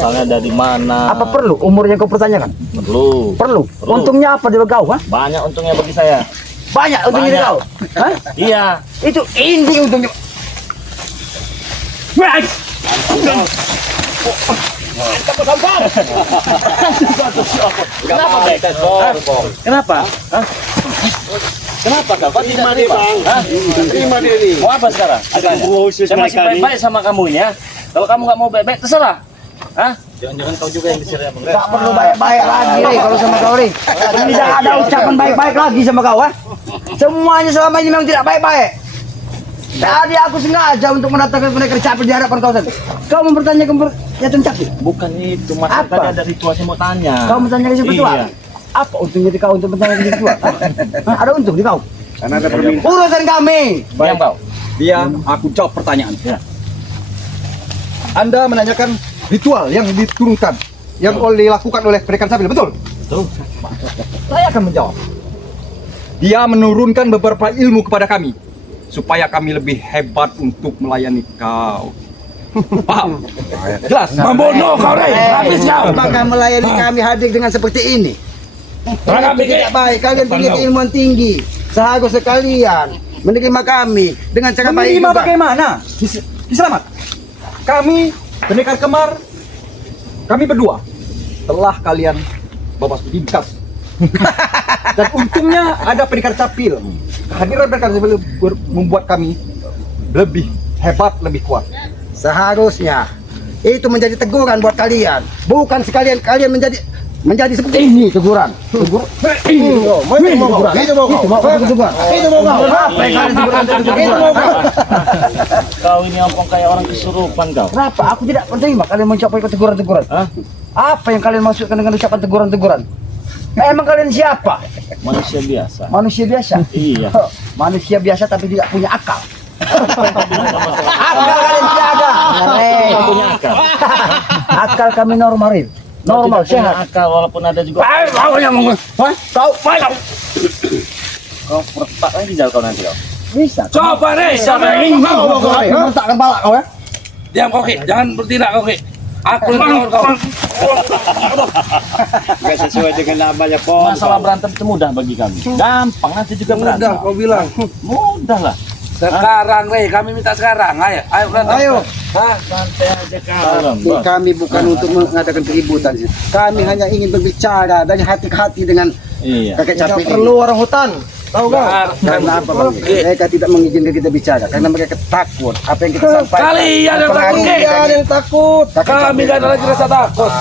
asalnya dari mana. Apa perlu umurnya kau pertanyakan? Perlu. Perlu. Untungnya apa dari kau? Hah? Banyak untungnya bagi saya. Banyak untungnya dari kau. Hah? Iya. Itu inti untungnya. Baik. Kenapa? Kenapa? Hah? Kenapa kau? Kau tidak terima? Hah? Terima dia ini. Mau apa sekarang? Saya masih baik-baik sama kamu ya. Kalau kamu nggak mau baik-baik, terserah. Hah? Jangan-jangan kau juga yang disirnya Bang. Gak perlu baik-baik lagi nih kalau sama kau nih. Tidak ada ucapan baik-baik lagi sama kau, ha? Semuanya selama ini memang tidak baik-baik. Tadi aku sengaja untuk mendatangkan pendekar capil di hadapan kau tadi. Kau mempertanyakan pernyatan capil? Bukan itu, Mas. Apa? Tadi ada ritual saya mau tanya. Kau bertanya ke si petua? Iya. Apa untungnya di kau untuk bertanya ke si petua? Hah? Ada untung di kau? Karena ada permintaan. Urusan kami. Diam kau. Dia, aku jawab pertanyaan. Ya. Anda menanyakan ritual yang diturunkan, yang dilakukan oleh pendekar capil, betul? Betul. Saya akan menjawab. Dia menurunkan beberapa ilmu kepada kami, supaya kami lebih hebat untuk melayani kau. Paham? Jelas? Membunuh kau nih, habis kau. Apakah melayani kami hadir dengan seperti ini? Rangga Itu tidak baik. Kalian punya keilmuan tinggi. Seharusnya sekalian menerima kami dengan cara baik Menerima juga. bagaimana? Selamat. Kami, pendekar kemar, kami berdua telah kalian babas tingkat. Dan untungnya ada pendekar capil. Kehadiran pendekar capil membuat kami lebih hebat, lebih kuat. Seharusnya itu menjadi teguran buat kalian. Bukan sekalian kalian menjadi seperti ini teguran. Teguran. Apa yang kalian teguran? Kau ini ompong kayak orang kesurupan kau. Kenapa? Aku tidak menerima kalian mencapai teguran-teguran. Hah? Apa yang kalian maksudkan dengan ucapan teguran-teguran? Emang kalian siapa? Manusia biasa. Manusia biasa? Iya. Manusia biasa tapi tidak punya akal. Akal kalian tidak ada. Kau punya akal. Akal kami normal. Kau Normal, tidak punya sehat. akal walaupun ada juga. Kau yang ngomong. Hah? Kau Kau pertak lagi ginjal kau nanti kau. bisa. Coba deh, siapa yang ngomong? Letakkan pala kau ya. Diam kau Ki, jangan bertindak kau Ki. Aku yang kau. Gak sesuai dengan namanya Pom. Masalah berantem itu mudah bagi kami. Gampang nanti juga berantem. Mudah kau bilang. Mudah lah. Sekarang nih, kami minta sekarang. Ayo berantem. Ayo. Hah? Santai aja kau. Kami bukan untuk mengadakan keributan. Kami hanya ingin berbicara dari hati ke hati dengan Iya. kakek capil. Perlu orang hutan. Tahu nggak? Karena apa Bang? Mereka tidak mengizinkan kita bicara karena mereka takut apa yang kita sampaikan. Kalian yang takut Ki. Kalian yang takut. Kami gak ada lagi rasa takut.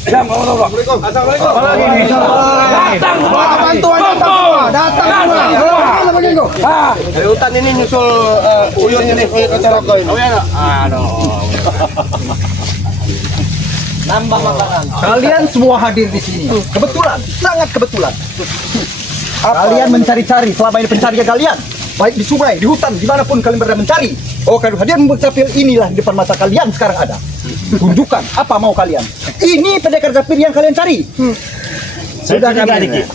Diam kau ngomong. Assalamualaikum. Datang semua. Bantuan datang semua. Ah, Dari hutan ini nyusul uyun ini, uyun Kocoroko ini. Nambah makanan. Kalian semua hadir di sini. Kebetulan, sangat kebetulan. Kalian mencari-cari selama ini pencarian kalian. Baik di sungai, di hutan, dimanapun kalian berada mencari. Oh, kalau hadiah membuat capil inilah di depan mata kalian sekarang ada. Tunjukkan apa mau kalian. Ini pendekar capil yang kalian cari. Sudah kami dikit.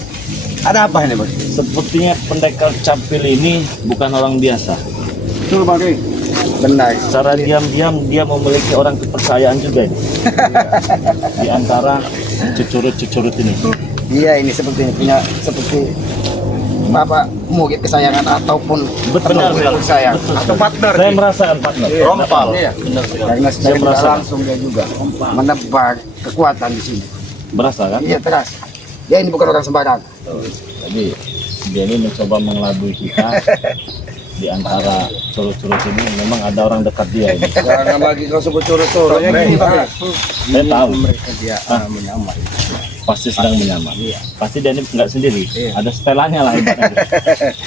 Ada apa ini Bang? Sepertinya pendekar capil ini bukan orang biasa. Betul Bang. Benar. Secara diam-diam dia memiliki orang kepercayaan juga ini. Di antara cucurut-cucurut ini. Iya ini seperti ini punya seperti bapak murid kesayangan ataupun Benar, teman sayang atau partner. Saya merasakan partner. Rompal. Iya, benar sekali. Karena Saya saya merasakan. langsung dia juga menebar kekuatan di sini. Berasa kan? Iya terasa. Dia ini bukan orang sembarang. Jadi dia ini mencoba mengelabui kita. Di antara curut-curut ini memang ada orang dekat dia ini. jangan lagi kau sebut curut-curut. Saya tahu. Mereka dia menyamar. Pasti sedang menyamar. Pasti dia ini nggak sendiri. Ada setelannya lah ibaratnya.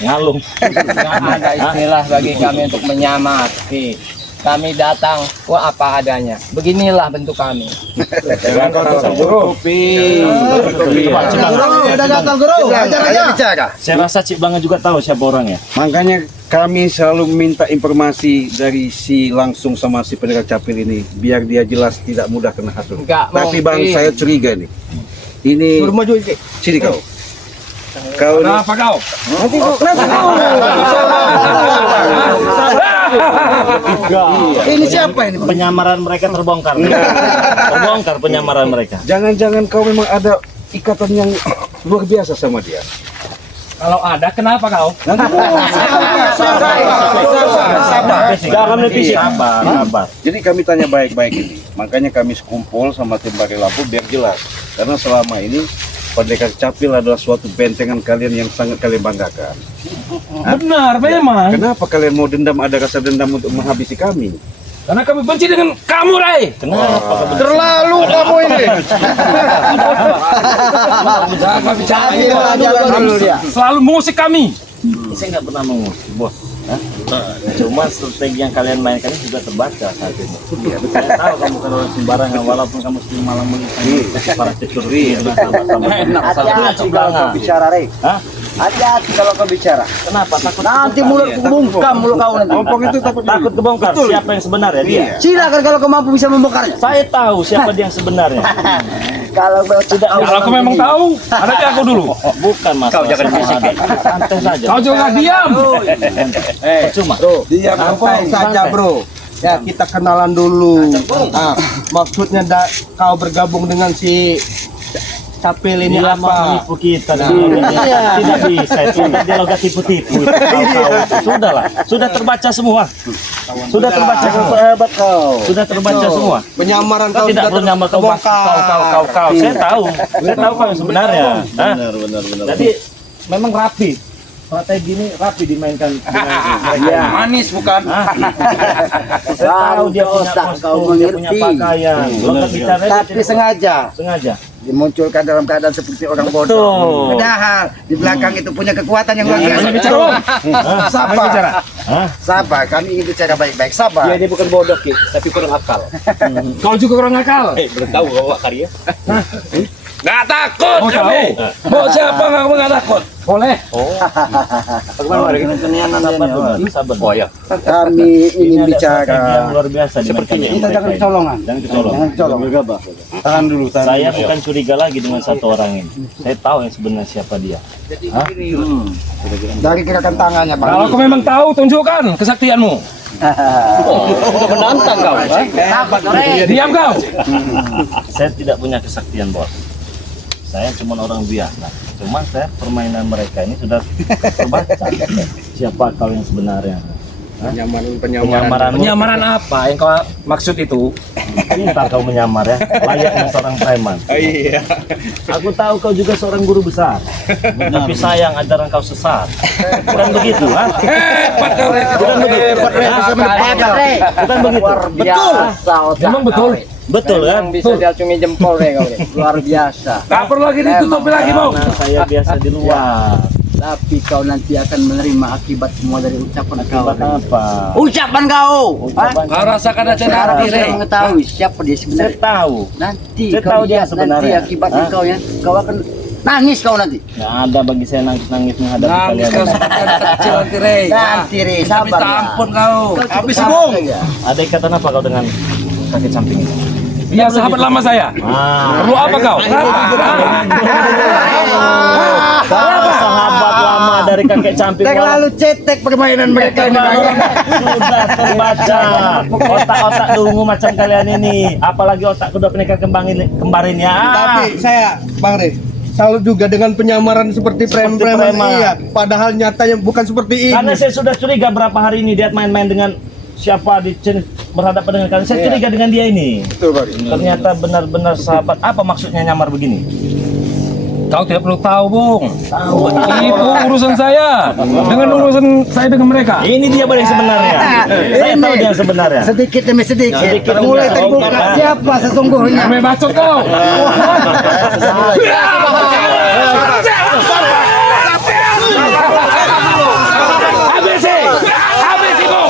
Ngalung. Nggak ada istilah bagi kami untuk menyamar. Kami datang, wah apa adanya. Beginilah bentuk kami. Jangan kau tercukupi. Udah datang guru. Ajar bicara. Saya rasa Cik Banga juga tahu siapa orangnya. Makanya kami selalu minta informasi dari si langsung sama si pendekar capil ini biar dia jelas tidak mudah kena hasut. Enggak Tapi Bang mungkin. saya curiga nih. Ini Suruh maju ini. sini kau. Kau ini Apa kau? Nanti kau. Ini siapa ini? Penyamaran mereka terbongkar. Terbongkar penyamaran mereka. Jangan-jangan kau memang ada ikatan yang luar biasa sama dia. Kalau ada, kenapa kau? Jangan lebih sabar. Jadi kami tanya baik-baik ini. Makanya kami sekumpul sama tim Bari Labu biar jelas. Karena selama ini Pendekar Capil adalah suatu bentengan kalian yang sangat kalian banggakan. Benar, memang. Kenapa kalian mau dendam, ada rasa dendam untuk menghabisi kami? Karena kami benci dengan kamu, Ray. Kenapa? Terlalu kamu ini. Jangan bicara. Dulu dia. Selalu mengusik kami. Saya nggak pernah mengusik, bos. Hah? Cuma strategi yang kalian mainkan ini sudah terbaca saat ini. Saya tahu kamu kan orang sembarangan, walaupun kamu sering malam melihat para security dan Hati-hati kalau kau bicara, Rey. Hah? Hati-hati kalau kau bicara. Kenapa? Takut Nanti mulut bungkam mulut kau nanti. Ompong itu takut kebongkar. Siapa yang sebenarnya dia? Silakan kalau kau mampu bisa membongkarnya. Saya tahu siapa dia yang sebenarnya. Kalau kau tidak Kalau aku memang tahu, hadapi aku dulu. Bukan masalah. Kau jangan fisik. Santai saja. Kau juga diam. Percuma. Diam santai saja bro. Ya kita kenalan dulu. Nah, maksudnya kau bergabung dengan si Capil ini Dia mau apa? menipu kita tidak bisa itu dia logat tipu-tipu. Sudahlah, sudah terbaca semua. Sudah terbaca sahabat kau. Sudah terbaca semua. Penyamaran Kau kau tidak sudah perlu nyamar kau kau. Saya tahu kau yang sebenarnya. Benar. Jadi memang rapi. Strategi ini rapi dimainkan dengan mereka. Manis bukan? Saya tahu dia punya otak, kau kostum, dia punya mengerti. pakaian. Logat bicara tapi sengaja dimunculkan dalam keadaan seperti orang bodoh. Betul. Padahal di belakang itu punya kekuatan yang luar biasa. Banyak bicara, Bang. Sabar. Hah? Sabar, kami ingin bicara baik-baik. Sabar. Dia bukan bodoh, Ki, tapi kurang akal. Kau juga orang nakal. Belum tahu bawa karya. Nggak takut Oh, kami. Mau siapa nggak takut? Boleh. Sabar. Oh ya. Kami ingin Yang bicara. luar biasa Sepertinya dimainkan kita jangan mereka ini. kecolongan. Jangan kecolongan. Jangan kecolongan. Tahan dulu, tahan. Saya bukan curiga lagi dengan satu orang ini. Saya tahu yang sebenarnya siapa dia. Dari gerakan tangannya, Bang. Kalau kau memang tahu, tunjukkan kesaktianmu. Menantang kau. Diam kau. Saya tidak punya kesaktian, bos. Saya cuma orang biasa. Cuma saya permainan mereka ini sudah terbaca. Siapa kau yang sebenarnya? Penyamaran. Penyamaran apa yang kau maksud itu? Pintar kau menyamar ya. Layaknya seorang preman. Iya. Aku tahu kau juga seorang guru besar. Tapi sayang ajaran kau sesat. Bukan begitu, ha? Hebat kau, Ray. Bukan begitu. Bukan begitu. Luar biasa otak. Memang betul. Betul kan? Bisa diacungi jempol deh kau. Luar biasa. Gak perlu lagi ditutupi lagi, Bang. Karena saya biasa di luar. Tapi kau nanti akan menerima akibat semua dari ucapan kau. Akibat apa? Ucapan kau. Ucapan Kau rasakan aja Sekarang nanti, saya Ray. mengetahui siapa dia saya sebenarnya. tahu. Nanti Saya kau tahu dia lihat nanti sebenarnya. akibatnya Hah? kau ya. Kau akan nangis kau nanti. Nggak ada bagi saya nangis-nangis menghadapi Nangis kalian. kau seperti anak kecil nanti, Ray. Nanti Re, sabar. Minta ampun kau. Habis Bung. Ada ikatan apa kau dengan kaki samping itu? Dia sahabat lama saya. Perlu apa kau? Saya sahabat lama dari kakek camping. Terlalu cetek permainan mereka ini. Sudah terbaca. Otak-otak dungu macam kalian ini. Apalagi otak kedua pendekar kembar ini ya. Tapi saya, Bang Re, salut juga dengan penyamaran seperti Seperti preman. preman. Iya, padahal nyatanya bukan seperti ini. Karena saya sudah curiga berapa hari ini dia main-main dengan siapa berhadapan dengan kalian. Saya curiga dengan dia ini. Betul, Bang. Ternyata benar-benar sahabat. Apa maksudnya nyamar begini? Kau tidak perlu tahu, Bung. Tahu. Itu urusan saya. Dengan urusan saya dengan mereka. Ini dia yang sebenarnya. Saya tahu dia yang sebenarnya. Sedikit demi sedikit. Sedikit demi Mulai sedikit. terbuka siapa sesungguhnya. Kami bacot kau. Habisi. Habisi kau.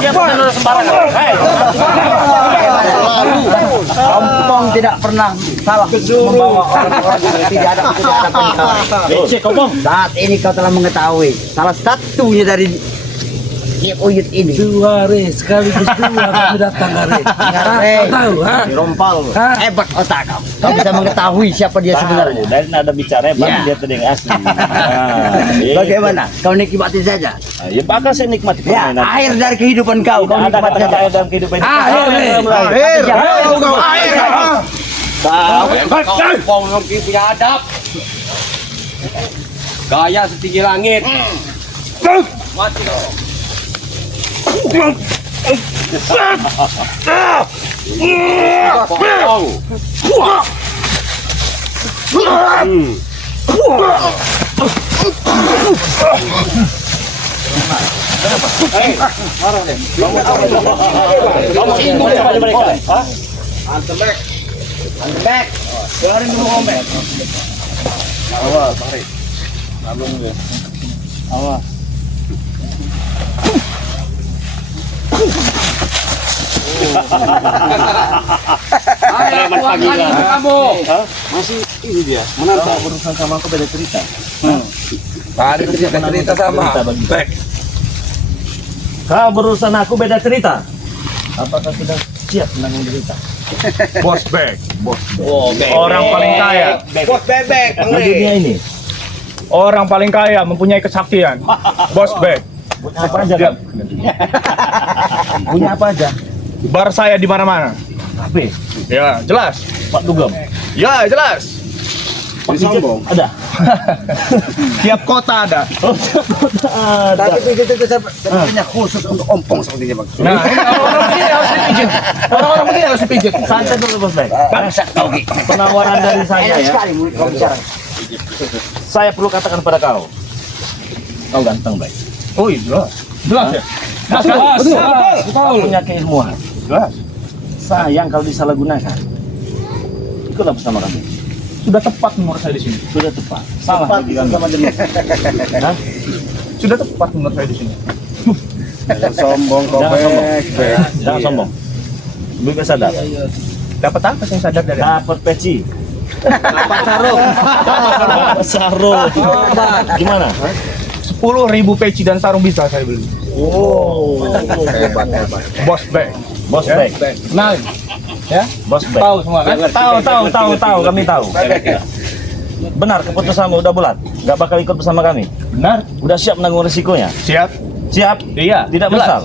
Dia benar sembarangan. Hei. Kompong tidak pernah salah membawa orang-orang yang tidak ada Becek kau, Bang. Saat ini kau telah mengetahui salah satunya dari si Uyut ini. 2 hari sekaligus 2 kami datang hari. Tahu, ha? Dirompal. Hebat otak kau. Kau bisa mengetahui siapa dia sebenarnya. Dari nada bicaranya Ya. dia tadi yang asli. Nah, Bagaimana? Kau nikmati saja. Ya bakal saya nikmati Ya, permainan. akhir dari kehidupan kau. Kau Tidak ada nikmati kata-kata saja. akhir dalam kehidupan ini. Akhir nih. Akhir. Kau ngerti punya adab. Gaya setinggi langit. Mati kau. Kamu singgung kepada mereka. Hah? Back. Keluarin dulu ombek. Awas, mari. Nabung dia. Awas. Kamu. Hah? Masih ini dia. Menantang berurusan sama aku beda cerita. Tadi cerita sama. Bagi. Kau berurusan aku beda cerita. Apakah sudah siap menanggung cerita? Bos Bek. Oh, Orang paling kaya. Bos bebek. Nah, dunia ini. Orang paling kaya mempunyai kesaktian. Bos Bek. Punya apa aja kan? Punya apa aja? Bar saya di mana-mana. HP, Ya, jelas. Pak Dugem. Ya, jelas. Pak Sombong. Ada. Tiap kota ada. Oh, ada. Tapi itu sepertinya khusus untuk ompong sepertinya bang. Nah, ini orang-orang begini harus dipijit. Orang-orang begini harus dipijit. Santai dulu Bos Bek. Bangsat kau Ki. Penawaran dari saya Enak ya. sekali mulut kau bicara. Saya perlu katakan pada kau. Kau ganteng baik. Oh iya, jelas. Jelas ya? Kau punya keilmuan. Jelas. Sayang kalau disalahgunakan. Ikutlah bersama kami. Sudah tepat menurut saya di sini. Sudah tepat. Salah bagi kami. Hah? Sudah tepat menurut saya di sini. Jangan sombong kau Jangan sombong. Bek. Jangan sombong. Lebih sadar. Dapat apa sih yang sadar dari? Dapat peci. Dapat sarung. Gimana? 10.000 peci dan sarung bisa saya beli. Oh. Bos Bek. Bos Ya? Bek. Kenalin. Ya? Bos Bek. Tahu semua kan? Tahu, kami tahu. Benar keputusanmu udah bulat. Gak bakal ikut bersama kami. Benar? Udah siap menanggung risikonya. Siap? Siap? Iya. Tidak jelas.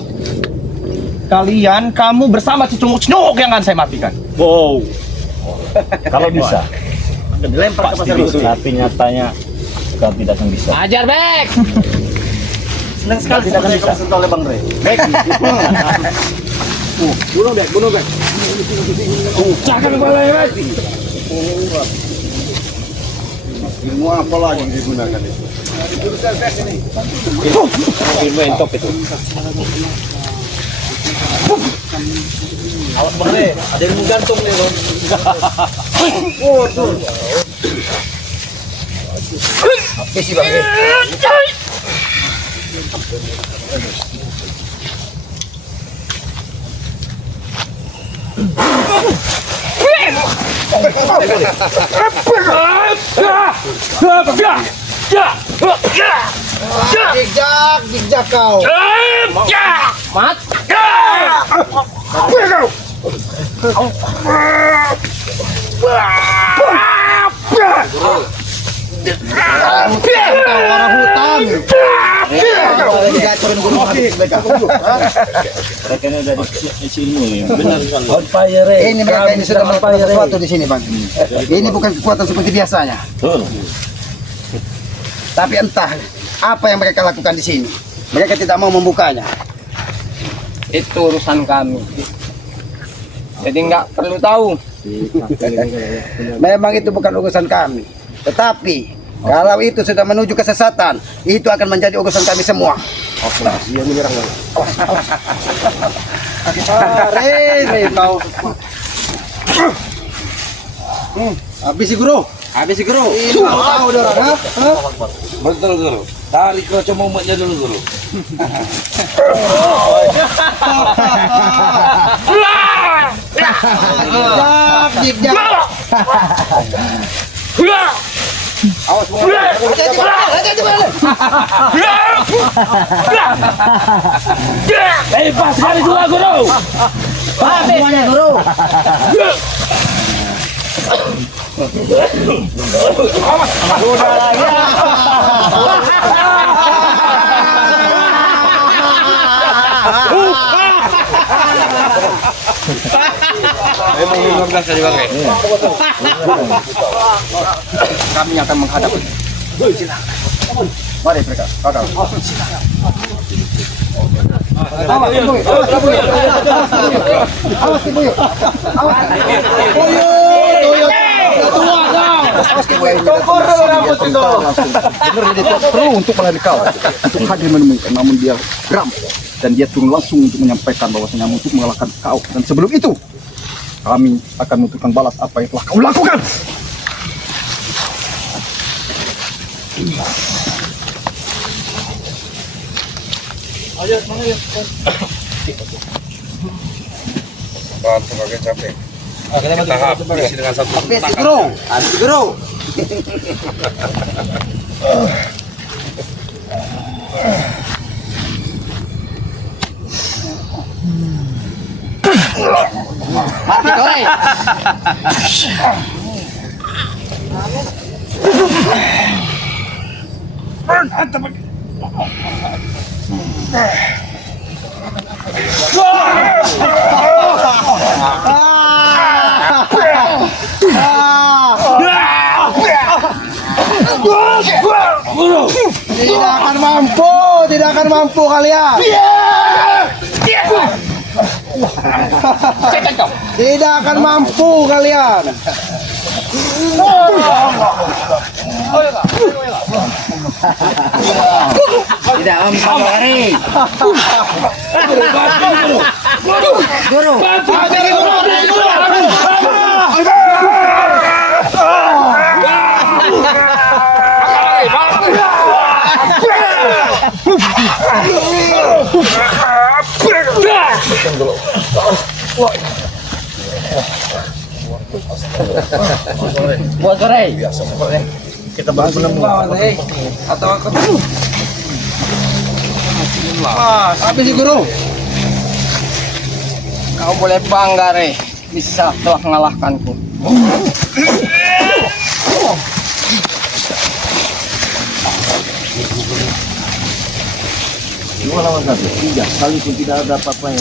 menyesal. Kamu bersama si cunguk-cunguk yang akan saya matikan. Wow. Kalau bisa. Dilempar ke pasar rusuh. Tapi nyatanya kau tidak akan bisa. Ajar Bek. Senang sekali Tidak akan seperti bisa. kamu sentuh oleh Bang Rey. Bek. Bunuh bek. Cakap kepala ya, Bek. Ilmu apa lagi yang digunakan itu? Ilmu entok itu. Awas Bang Rey, ada yang menggantung nih loh. Isi Bang Rey. Jijak kau. Mat. Orang hutan. Turun gunung habis mereka. Mereka ini udah dikasih ilmu ya. Benar sekali. On fire. Ini mereka ini sudah melakukan sesuatu di sini bang. Ini bukan kekuatan seperti biasanya. Betul. Tapi entah apa yang mereka lakukan di sini. Mereka tidak mau membukanya. Itu urusan kami. Jadi nggak perlu tahu. Memang itu bukan urusan kami. Tetapi kalau itu sudah menuju kesesatan, itu akan menjadi urusan kami semua. Dia menyerang bang. Ini kau. Habis si guru. Habis si guru. Ini tahu orang, ha? Betul, Guru. Tarik ke mumpetnya dulu, Guru. Jijak. Awas Bung. Pas sekali dua guru. Semuanya guru. Kami akan menghadap. Mari mereka. Kakak. Awas Ki Buyut. Awas. Perlu untuk melayani kau, untuk hadir menemukan, namun dia geram dan dia turun langsung untuk menyampaikan bahwasanya untuk mengalahkan kau. Dan sebelum itu, kami akan menentukan balas apa yang telah kau lakukan. Bantu kakek capek. Kita habis dengan satu Habis guru. Habis guru. Mati kore. Tidak akan mampu kalian. Tidak akan mampu kalian. Tidak mampu lari. Guru. Buat sore. Kita bantu menemukan. Atau aku Habis guru. kau boleh bangga, Re, bisa telah mengalahkanku. Dua lawan satu, tiga kali pun tidak ada apa-apanya.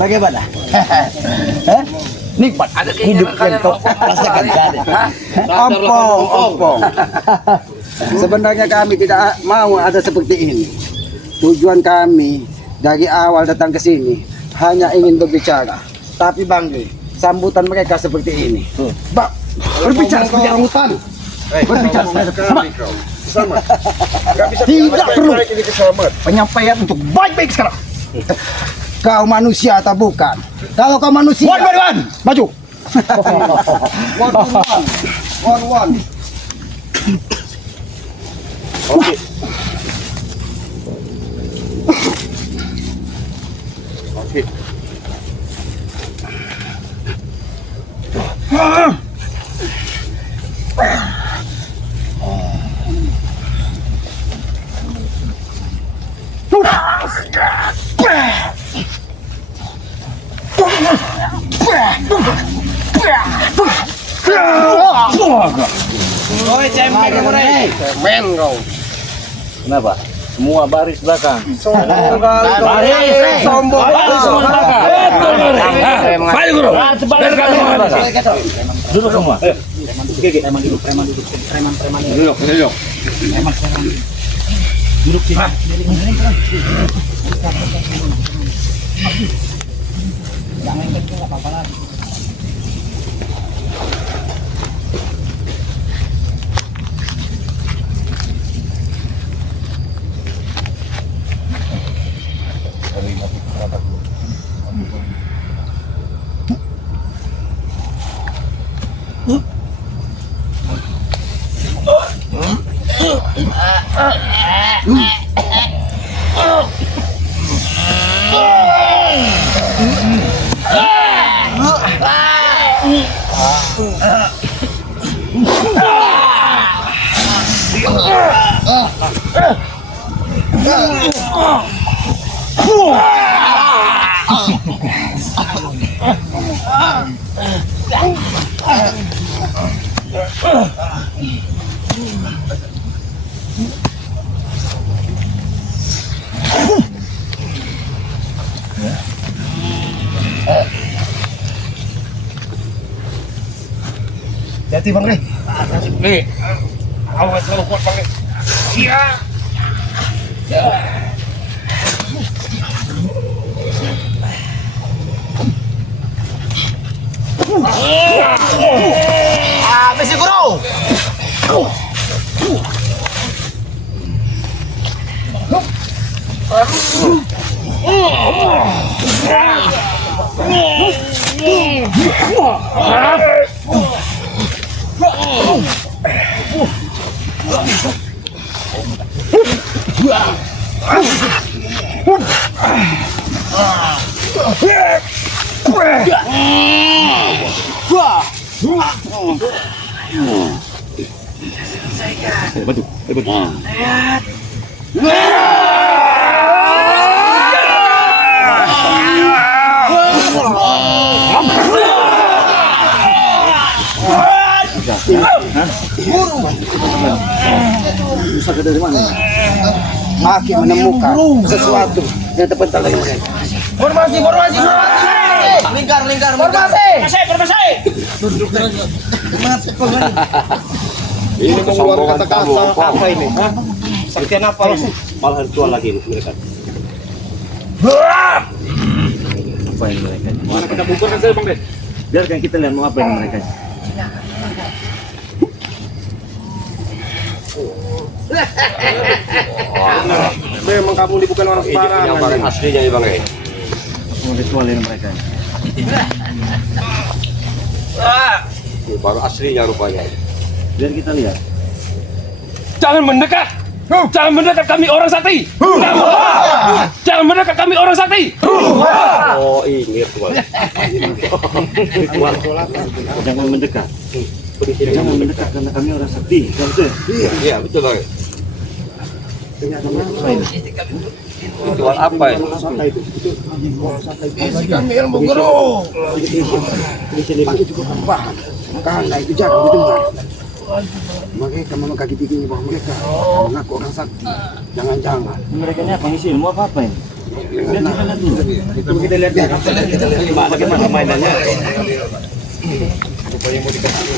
Bagaimana? Nikmat hidup yang kau rasakan tadi. Ompong. Sebenarnya kami tidak mau ada seperti ini. Tujuan kami dari awal datang ke sini hanya ingin berbicara. Tapi Bang, sambutan mereka seperti ini. Bang, berbicara seperti hutan. Berbicara Selamat. Gak bisa Tidak perlu. baik ini keselamat. Penyampaian untuk baik-baik sekarang. Kau manusia atau bukan? Kalau kau manusia, One by one, maju. one. Oke. Oke. Kenapa? Semua baris belakang. Baris, sombong. Mari guru. Duduk semua. Hati Bang Rey. Nih, awas kalau kuat pakai. Iya. Besi guru. Pusaka dari mana? Aki menemukan sesuatu yang terpental dari mereka. Formasi. Lingkar. Formasi. Ini mengeluarkan kata-kata apa ini? Saktian apa ini? Malah ritual lagi ini mereka. Apa ini mereka? Mana kita bubarkan saja Bang De. Biarkan kita lihat mau apa ini mereka. Memang kamu ini bukan orang sembarangan. Aslinya ya Bang. Mau ritual ini mereka. Baru aslinya rupanya. Biar kita lihat. Jangan mendekat. Jangan mendekat, kami orang sakti. Jangan mendekat, kami orang sakti. Oh ini ritual. Jangan mendekat. Jangan mendekat karena kami orang sakti. Iya betul Bang. Ritual apa ini? Kami ilmu guru. Bagi juga paham. Karena itu jarang didengar. Mereka memang kaki tinggi bahwa mereka mengaku orang sakti. Jangan-jangan. Mereka ini apa ngisi ilmu apa ini? Biar kita lihat dulu. Kita lihat bagaimana mainannya. Rupanya mau dikasih.